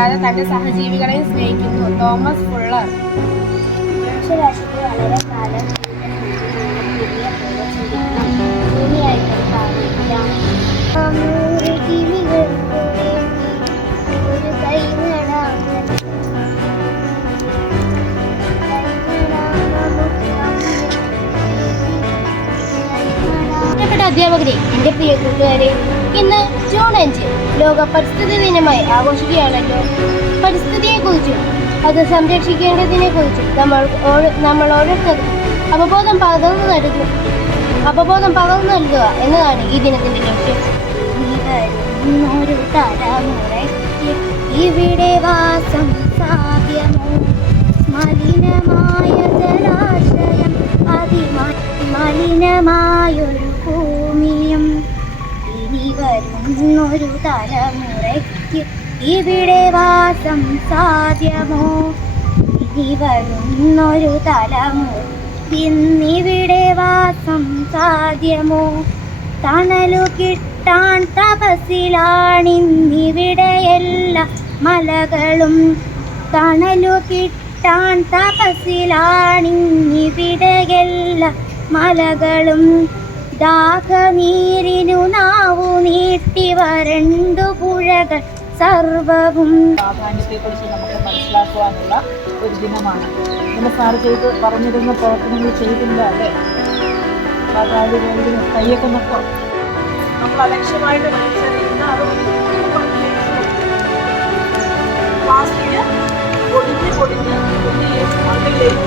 കൂടാതെ തന്റെ സഹജീവികളെയും സ്നേഹിക്കുന്നു. Thomas Fuller. മനുഷ്യരാശിക്ക് വളരെ കാലം ഭൂമിയായിട്ടൊരു കാണില്ല. ഒരു കൈ നടാം. പ്രിയപ്പെട്ട അധ്യാപകരെ, എൻ്റെ പ്രിയ കൂട്ടുകാരെ, ഇന്ന് ജൂൺ 5 ലോക പരിസ്ഥിതി ദിനമായി ആഘോഷിക്കുകയാണല്ലോ. പരിസ്ഥിതിയെക്കുറിച്ചും അത് സംരക്ഷിക്കേണ്ടതിനെക്കുറിച്ചും നമ്മൾ ഓരോരുത്തരും അവബോധം പകർന്നു നൽകുക എന്നതാണ് ഈ ദിനത്തിന്റെ ലക്ഷ്യം. ഒരു തലമുറയ്ക്ക് ഇവിടെ വാസം സാധ്യമോ? മലിനമായ ജലാശയം, മലിനമായൊരു ഭൂമിയും. ഇനി വരുന്നൊരു തലമുറയ്ക്ക് ഇവിടെ വാസം സാധ്യമോ? ഇനി വരുന്നൊരു തലമുറ ഇന്നിവിടെ വാസം സാധ്യമോ? തണലു കിട്ടാൻ തപസ്സിലാണിന്നിവിടെയെല്ലാ മലകളും. തണലു കിട്ടാൻ തപസ്സിലാണിന്നിവിടെയെല്ലാ മലകളും. ദാഹനീരിനു നാവു നീട്ടി വരണ്ടു പുഴകൾ സർവവും. പ്രാധാന്യത്തെക്കുറിച്ച് നമുക്ക് മനസ്സിലാക്കുവാനുള്ള ഒരു ദിനമാണ്. ഇങ്ങനെ സാർ പറഞ്ഞിരുന്ന പ്രവർത്തനങ്ങൾ ചെയ്തില്ല അല്ലേ? കയ്യൊക്കെ നോക്കാം. നമ്മൾ അലക്ഷ്യമായിട്ട് വലിച്ചെറിയുന്ന പ്ലാസ്റ്റിക് പൊടിഞ്ഞ് മണ്ണിലേക്ക്